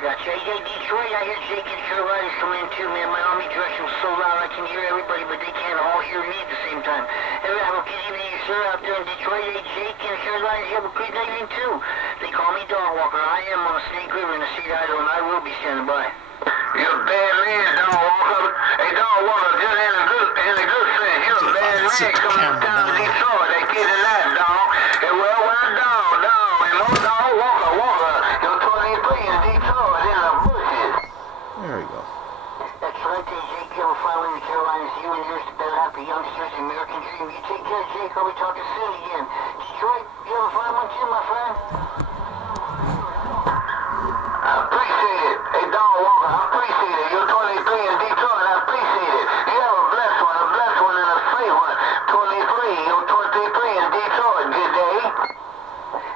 got you. Hey, Detroit, I hear Jake and Carolina's coming in too, man. My omnidirection's so loud I can hear everybody, but they can't all hear me at the same time. Hey, have a good evening, sir, out there in Detroit. Hey, Jake and Carolina, you have a good evening too. They call me Dog Walker. I am on the Snake River in the state of Idaho, and I will be standing by. You're a bad man, Dog Walker. Hey, Dog Walker, just in a good sense. You're a bad man coming down to Detroit. They get in that, dog. Hey, well, dog. And more Dog Walker. You're 23 in Detroit in the bushes. There we go. That's right there, Jake. You have a family in the Carolinas. You and yours to better happy youngsters, American dream. You take care, Jake. I'll be talking soon again. Detroit, you have a fine one too, my friend. I appreciate it. Hey, Dog Walker, I appreciate it. You're 23 in Detroit. I appreciate it. You have a blessed one and a safe one. 23. You're 23 in Detroit. Good day.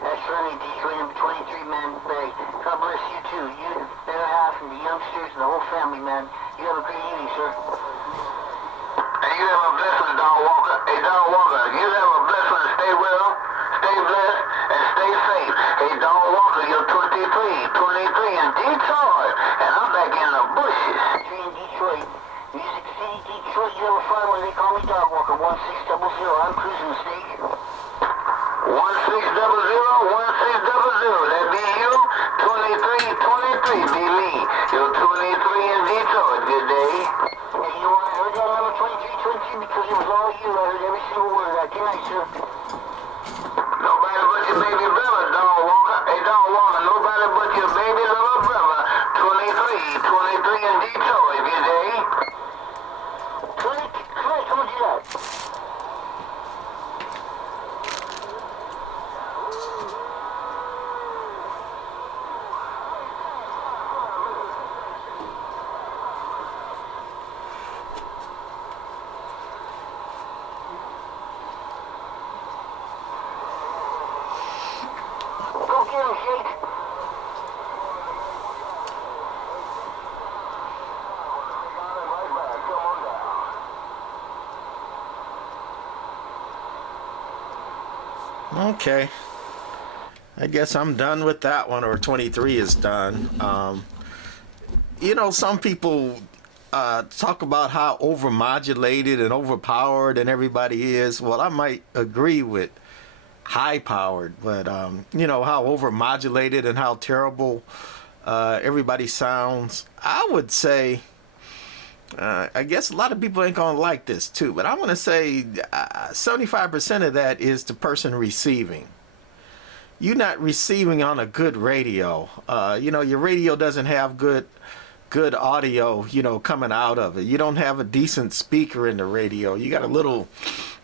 That's right, Detroit, number 23, man. Hey, God bless you too. You, the better half, and the youngsters, and the whole family, man. You have a great evening, sir. Hey, you have a blessed one, Dog Walker. Hey, Dog Walker, you have a blessed one. Stay well, stay blessed, and stay safe. Hey, Dog Walker, you're 23 in Detroit, and I'm back in the bushes. 23 in Detroit. Music City, Detroit, you have a fine one. They call me Dog Walker, 1600. I'm cruising the snake. 1600, that be you. 23, be me. You're 23 in Detroit. Good day. Hey, you know what? I heard that number 23 because it was all you. I heard every single word of that. Good night, sir. Nobody but your baby brother, Dog Walker. Hey, Dog Walker, nobody but your baby little brother. 23 in Detroit. Good day. 20, come on, do that. Go get him, Jake. Okay. I guess I'm done with that one, or 23 is done. You know, some people talk about how overmodulated and overpowered and everybody is. Well, I might agree with high powered, but you know, how overmodulated and how terrible everybody sounds. I would say, I guess a lot of people ain't gonna like this too, but I'm gonna say 75% of that is the person receiving. You're not receiving on a good radio. You know, your radio doesn't have good audio, you know, coming out of it. You don't have a decent speaker in the radio. You got a little,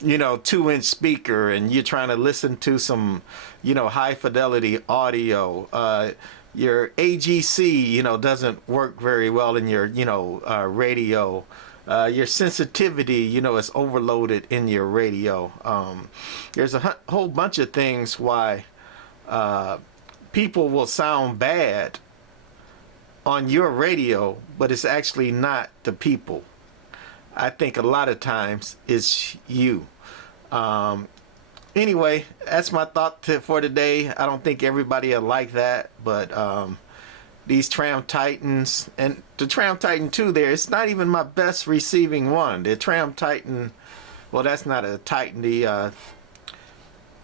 you know, 2-inch speaker, and you're trying to listen to some, you know, high fidelity audio. Your AGC, you know, doesn't work very well in your, you know, radio. Your sensitivity, you know, is overloaded in your radio. There's a whole bunch of things why people will sound bad on your radio, but it's actually not the people. I think a lot of times it's you. Anyway, that's my thought for today. I don't think everybody will like that, but these Tram Titans, and the Tram Titan 2 there, it's not even my best receiving one. The Tram Titan, well, that's not a Titan, the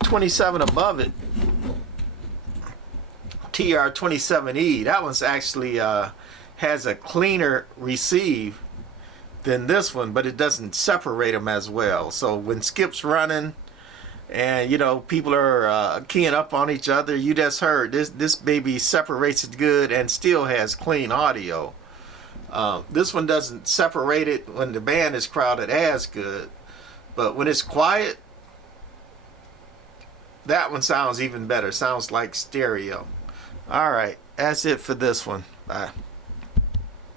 27 above it, TR27E, that one's actually has a cleaner receive than this one, but it doesn't separate them as well. So when Skip's running and, you know, people are keying up on each other, you just heard this baby separates it good and still has clean audio. This one doesn't separate it when the band is crowded as good, but when it's quiet, that one sounds even better. Sounds like stereo. All right, that's it for this one. Bye.